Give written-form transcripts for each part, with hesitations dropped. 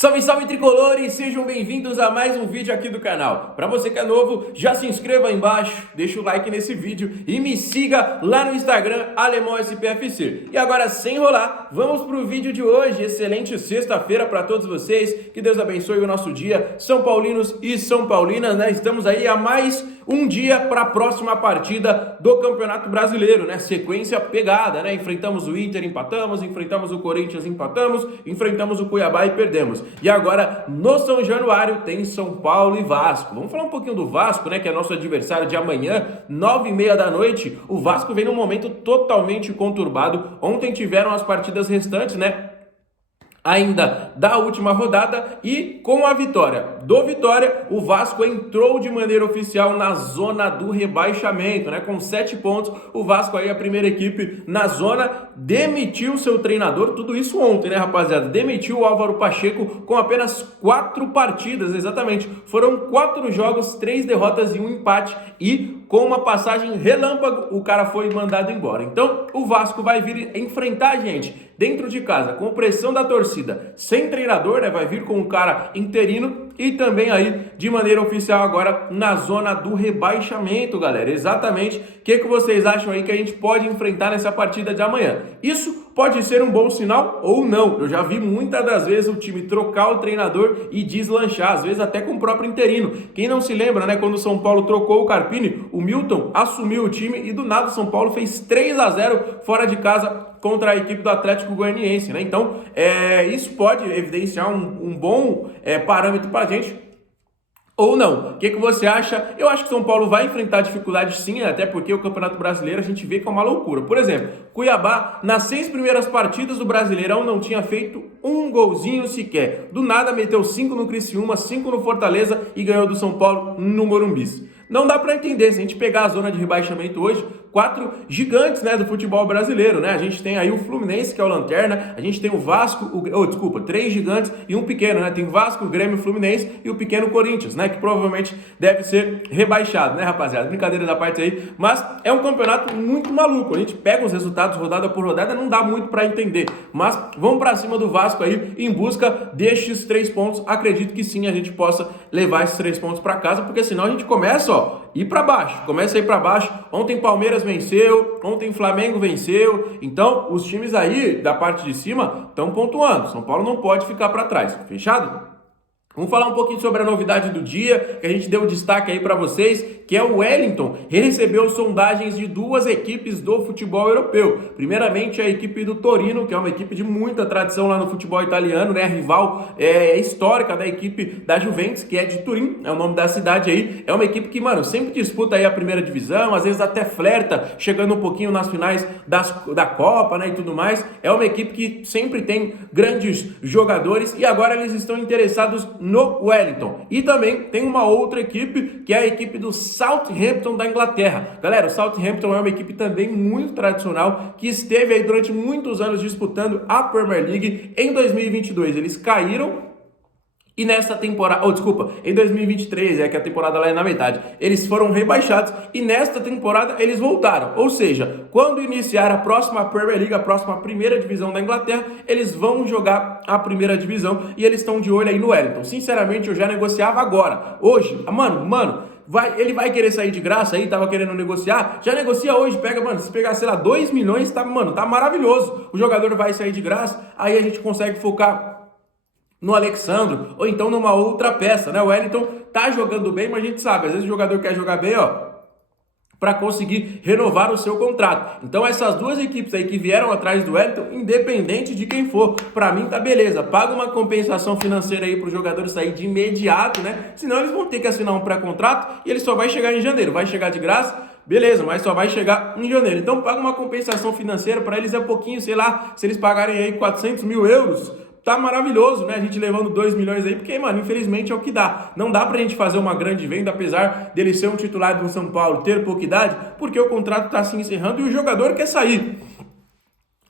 Salve, salve tricolores, sejam bem-vindos a mais um vídeo aqui do canal. Para você que é novo, já se inscreva aí embaixo, deixa o like nesse vídeo e me siga lá no Instagram, Alemão SPFC. E agora, sem enrolar, vamos pro vídeo de hoje. Excelente sexta-feira para todos vocês, que Deus abençoe o nosso dia, São Paulinos e São Paulinas, né? Estamos aí a mais um dia para a próxima partida do Campeonato Brasileiro, né? Sequência pegada, né? Enfrentamos o Inter, empatamos, enfrentamos o Corinthians, empatamos, enfrentamos o Cuiabá e perdemos. E agora, no São Januário, tem São Paulo e Vasco. Vamos falar um pouquinho do Vasco, né? Que é nosso adversário de amanhã, 9h30 da noite. O Vasco vem num momento totalmente conturbado. Ontem tiveram as partidas restantes, né? Ainda da última rodada, e com a vitória do Vitória, o Vasco entrou de maneira oficial na zona do rebaixamento, né? Com 7 pontos, o Vasco aí, a primeira equipe na zona, demitiu seu treinador, tudo isso ontem, né, rapaziada? Demitiu o Álvaro Pacheco com apenas 4 partidas, exatamente. Foram 4 jogos, 3 derrotas e 1 empate, e com uma passagem relâmpago, o cara foi mandado embora. Então, o Vasco vai vir enfrentar a gente dentro de casa, com pressão da torcida, sem treinador, né? Vai vir com um cara interino e também aí de maneira oficial agora na zona do rebaixamento, galera. Exatamente. O que vocês acham aí que a gente pode enfrentar nessa partida de amanhã? Isso pode ser um bom sinal ou não. Eu já vi muitas das vezes o time trocar o treinador e deslanchar, às vezes até com o próprio interino. Quem não se lembra, né, quando o São Paulo trocou o Carpini, o Milton assumiu o time e do nada o São Paulo fez 3-0 fora de casa contra a equipe do Atlético Goianiense, né? Então, isso pode evidenciar um bom parâmetro para a gente, ou não. O que você acha? Eu acho que São Paulo vai enfrentar dificuldade sim, até porque o Campeonato Brasileiro a gente vê que é uma loucura. Por exemplo, Cuiabá, nas 6 primeiras partidas do Brasileirão, não tinha feito um golzinho sequer. Do nada meteu 5 no Criciúma, 5 no Fortaleza e ganhou do São Paulo no Morumbi. Não dá para entender, se a gente pegar a zona de rebaixamento hoje, 4 gigantes, né, do futebol brasileiro, né? A gente tem aí o Fluminense, que é o lanterna, a gente tem o Vasco, 3 gigantes e um pequeno, né? Tem o Vasco, o Grêmio, o Fluminense e o pequeno Corinthians, né? Que provavelmente deve ser rebaixado, né, rapaziada? Brincadeira da parte aí, mas é um campeonato muito maluco. A gente pega os resultados rodada por rodada, não dá muito para entender, mas vamos para cima do Vasco aí em busca destes 3 pontos. Acredito que sim, a gente possa levar esses 3 pontos para casa, porque senão a gente começa, ó, ir para baixo, começa a ir para baixo. Ontem Palmeiras venceu, ontem Flamengo venceu, então os times aí da parte de cima estão pontuando. São Paulo não pode ficar para trás, fechado? Vamos falar um pouquinho sobre a novidade do dia, que a gente deu destaque aí para vocês, que é o Wellington. Ele recebeu sondagens de 2 equipes do futebol europeu. Primeiramente, a equipe do Torino, que é uma equipe de muita tradição lá no futebol italiano, né? A rival histórica da equipe da Juventus, que é de Turim, é o nome da cidade aí. É uma equipe que, mano, sempre disputa aí a primeira divisão, às vezes até flerta, chegando um pouquinho nas finais da Copa, né, e tudo mais. É uma equipe que sempre tem grandes jogadores e agora eles estão interessados no Wellington. E também tem uma outra equipe, que é a equipe do Southampton da Inglaterra. Galera, o Southampton é uma equipe também muito tradicional, que esteve aí durante muitos anos disputando a Premier League. Em 2022 eles caíram, e nessa temporada, em 2023, que a temporada lá é na metade, eles foram rebaixados e nesta temporada eles voltaram. Ou seja, quando iniciar a próxima Premier League, a próxima primeira divisão da Inglaterra, eles vão jogar a primeira divisão e eles estão de olho aí no Wellington. Sinceramente, eu já negociava agora. Hoje, mano, ele vai querer sair de graça aí, tava querendo negociar, já negocia hoje, pega, mano, se pegar, sei lá, 2 milhões, tá maravilhoso. O jogador vai sair de graça, aí a gente consegue focar no Alexandro, ou então numa outra peça, né? O Wellington tá jogando bem, mas a gente sabe, às vezes o jogador quer jogar bem, ó, para conseguir renovar o seu contrato. Então essas 2 equipes aí que vieram atrás do Wellington, independente de quem for, para mim tá beleza, paga uma compensação financeira aí pro jogador sair de imediato, né? Senão eles vão ter que assinar um pré-contrato e ele só vai chegar em janeiro, vai chegar de graça, beleza, mas só vai chegar em janeiro. Então paga uma compensação financeira, para eles é pouquinho, sei lá, se eles pagarem aí 400 mil euros, tá maravilhoso, né? A gente levando 2 milhões aí, porque, mano, infelizmente é o que dá. Não dá pra gente fazer uma grande venda, apesar dele ser um titular do São Paulo, ter pouca idade, porque o contrato tá se encerrando e o jogador quer sair.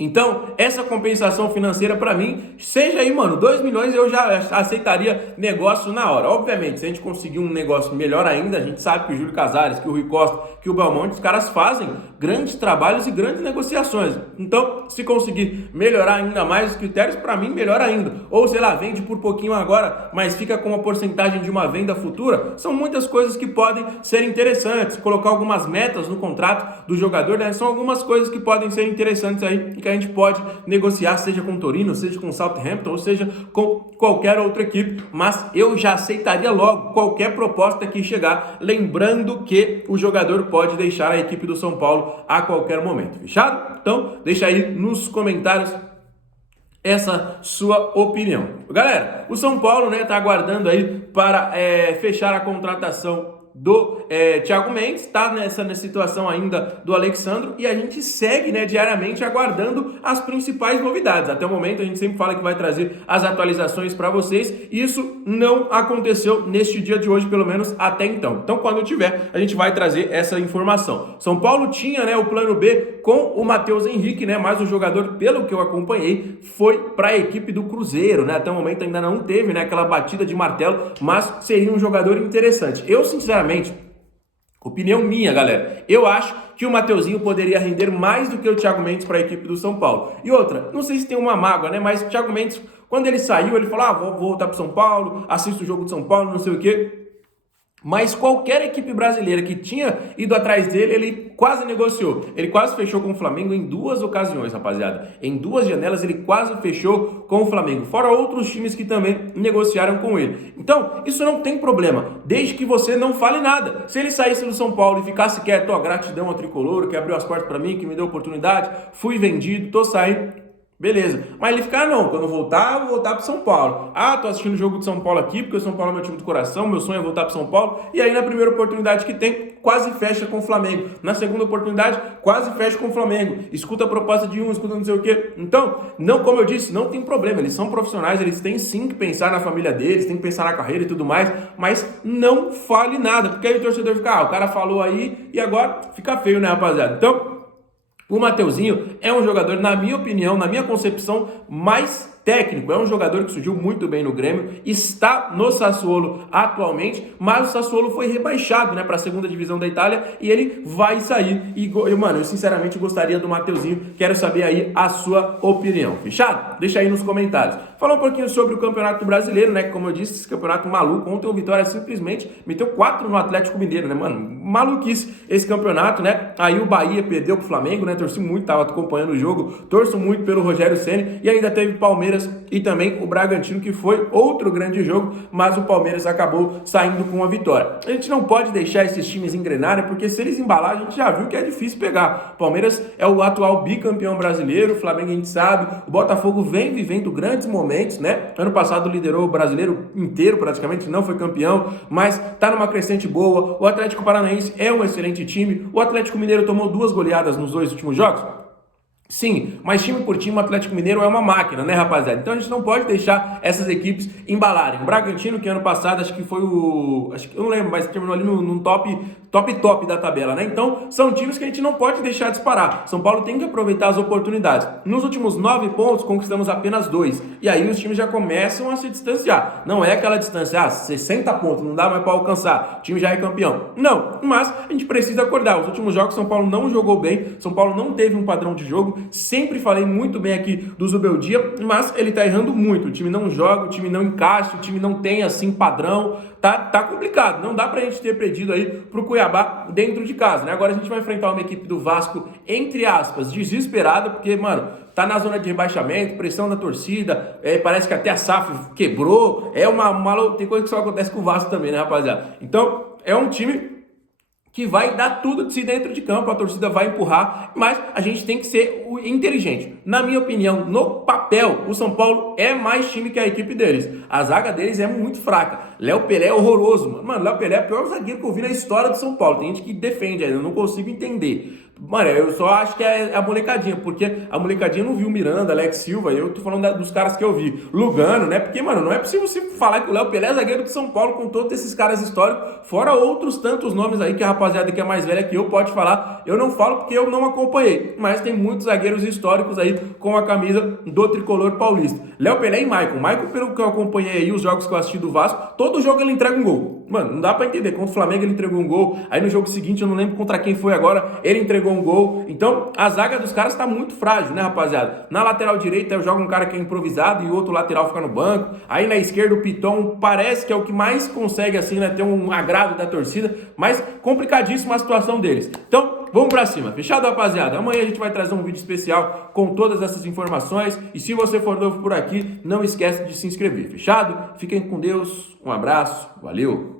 Então, essa compensação financeira para mim, seja aí, mano, 2 milhões eu já aceitaria negócio na hora. Obviamente, se a gente conseguir um negócio melhor ainda, a gente sabe que o Júlio Casares, que o Rui Costa, que o Belmonte, os caras fazem grandes trabalhos e grandes negociações. Então, se conseguir melhorar ainda mais os critérios, para mim, melhor ainda. Ou, sei lá, vende por pouquinho agora, mas fica com uma porcentagem de uma venda futura. São muitas coisas que podem ser interessantes. Colocar algumas metas no contrato do jogador, né? São algumas coisas que podem ser interessantes aí e que a gente pode negociar, seja com o Torino, seja com o Southampton, ou seja com qualquer outra equipe. Mas eu já aceitaria logo qualquer proposta que chegar, lembrando que o jogador pode deixar a equipe do São Paulo a qualquer momento. Fechado? Então, deixa aí nos comentários essa sua opinião. Galera, o São Paulo, né, tá aguardando aí para fechar a contratação do Thiago Mendes, tá nessa situação ainda do Alexandro, e a gente segue, né, diariamente aguardando as principais novidades. Até o momento a gente sempre fala que vai trazer as atualizações para vocês, e isso não aconteceu neste dia de hoje, pelo menos até então. Então, quando tiver, a gente vai trazer essa informação. São Paulo tinha, né, o plano B com o Matheus Henrique, né, mas o jogador, pelo que eu acompanhei, foi para a equipe do Cruzeiro, né? Até o momento ainda não teve, né, aquela batida de martelo, mas seria um jogador interessante. Eu, sinceramente, opinião minha, galera, eu acho que o Mateuzinho poderia render mais do que o Thiago Mendes para a equipe do São Paulo. E outra, não sei se tem uma mágoa, né? Mas o Thiago Mendes, quando ele saiu, ele falou: vou voltar para São Paulo, assisto o jogo de São Paulo, não sei o quê. Mas qualquer equipe brasileira que tinha ido atrás dele, ele quase negociou. Ele quase fechou com o Flamengo em 2 ocasiões, rapaziada. Em 2 janelas ele quase fechou com o Flamengo. Fora outros times que também negociaram com ele. Então, isso não tem problema, desde que você não fale nada. Se ele saísse do São Paulo e ficasse quieto, gratidão ao Tricolor, que abriu as portas para mim, que me deu oportunidade, fui vendido, tô saindo. Beleza, mas ele ficar não, quando eu voltar, eu vou voltar para São Paulo. Tô assistindo o jogo de São Paulo aqui, porque o São Paulo é meu time do coração, meu sonho é voltar para São Paulo. E aí na primeira oportunidade que tem, quase fecha com o Flamengo. Na segunda oportunidade, quase fecha com o Flamengo. Escuta a proposta de um, escuta não sei o quê. Então, não, como eu disse, não tem problema, eles são profissionais, eles têm sim que pensar na família deles, têm que pensar na carreira e tudo mais, mas não fale nada, porque aí o torcedor fica, o cara falou aí e agora fica feio, né, rapaziada? Então, o Mateuzinho é um jogador, na minha opinião, na minha concepção, mais técnico. É um jogador que surgiu muito bem no Grêmio, está no Sassuolo atualmente, mas o Sassuolo foi rebaixado, né, para a segunda divisão da Itália e ele vai sair. Mano, eu sinceramente gostaria do Mateuzinho, quero saber aí a sua opinião. Fechado? Deixa aí nos comentários. Falar um pouquinho sobre o Campeonato Brasileiro, né, como eu disse, esse campeonato maluco. Ontem o Vitória simplesmente meteu 4 no Atlético Mineiro, né, mano? Maluquice esse campeonato, né? Aí o Bahia perdeu pro Flamengo, né? Torci muito, tava acompanhando o jogo, torço muito pelo Rogério Ceni, e ainda teve Palmeiras e também o Bragantino, que foi outro grande jogo, mas o Palmeiras acabou saindo com a vitória. A gente não pode deixar esses times engrenarem, porque se eles embalarem, a gente já viu que é difícil pegar. O Palmeiras é o atual bicampeão brasileiro, o Flamengo a gente sabe, o Botafogo vem vivendo grandes momentos, né? Ano passado liderou o brasileiro inteiro, praticamente, não foi campeão, mas tá numa crescente boa. O Atlético Paranaense é um excelente time. O Atlético Mineiro tomou 2 goleadas nos 2 últimos jogos. Sim, mas time por time o Atlético Mineiro é uma máquina, né, rapaziada? Então a gente não pode deixar essas equipes embalarem. O Bragantino, que ano passado acho que foi eu não lembro, mas terminou ali no top da tabela, né? Então são times que a gente não pode deixar disparar. São Paulo tem que aproveitar as oportunidades. Nos últimos 9 pontos conquistamos apenas 2. E aí os times já começam a se distanciar. Não é aquela distância, 60 pontos, não dá mais para alcançar. O time já é campeão. Não, mas a gente precisa acordar. Os últimos jogos São Paulo não jogou bem, São Paulo não teve um padrão de jogo. Sempre falei muito bem aqui do Zubeldia, mas ele tá errando muito. O time não joga, o time não encaixa, o time não tem assim padrão. Tá complicado. Não dá pra gente ter perdido aí pro Cuiabá dentro de casa, né? Agora a gente vai enfrentar uma equipe do Vasco, entre aspas, desesperada, porque, mano, tá na zona de rebaixamento, pressão da torcida, parece que até a SAF quebrou. Tem coisa que só acontece com o Vasco também, né, rapaziada? Então, é um time que vai dar tudo de si dentro de campo, a torcida vai empurrar, mas a gente tem que ser inteligente. Na minha opinião, no papel, o São Paulo é mais time que a equipe deles. A zaga deles é muito fraca. Léo Pelé é horroroso, mano. Léo Pelé é o pior zagueiro que eu vi na história do São Paulo. Tem gente que defende ainda, eu não consigo entender. Mano, eu só acho que é a molecadinha, porque a molecadinha não viu Miranda, Alex Silva, eu tô falando dos caras que eu vi. Lugano, né? Porque, mano, não é possível você falar que o Léo Pelé é zagueiro de São Paulo com todos esses caras históricos, fora outros tantos nomes aí que a rapaziada que é mais velha que eu pode falar. Eu não falo porque eu não acompanhei, mas tem muitos zagueiros históricos aí com a camisa do tricolor paulista. Léo Pelé e Maicon. Maicon, pelo que eu acompanhei aí, os jogos que eu assisti do Vasco, todo jogo ele entrega um gol. Mano, não dá pra entender. Contra o Flamengo ele entregou um gol. Aí no jogo seguinte, eu não lembro contra quem foi agora, ele entregou um gol. Então, a zaga dos caras tá muito frágil, né, rapaziada? Na lateral direita, eu jogo um cara que é improvisado e o outro lateral fica no banco. Aí na esquerda, o Piton parece que é o que mais consegue, assim, né, ter um agrado da torcida. Mas complicadíssima a situação deles. Então, vamos pra cima. Fechado, rapaziada? Amanhã a gente vai trazer um vídeo especial com todas essas informações. E se você for novo por aqui, não esquece de se inscrever. Fechado? Fiquem com Deus. Um abraço. Valeu!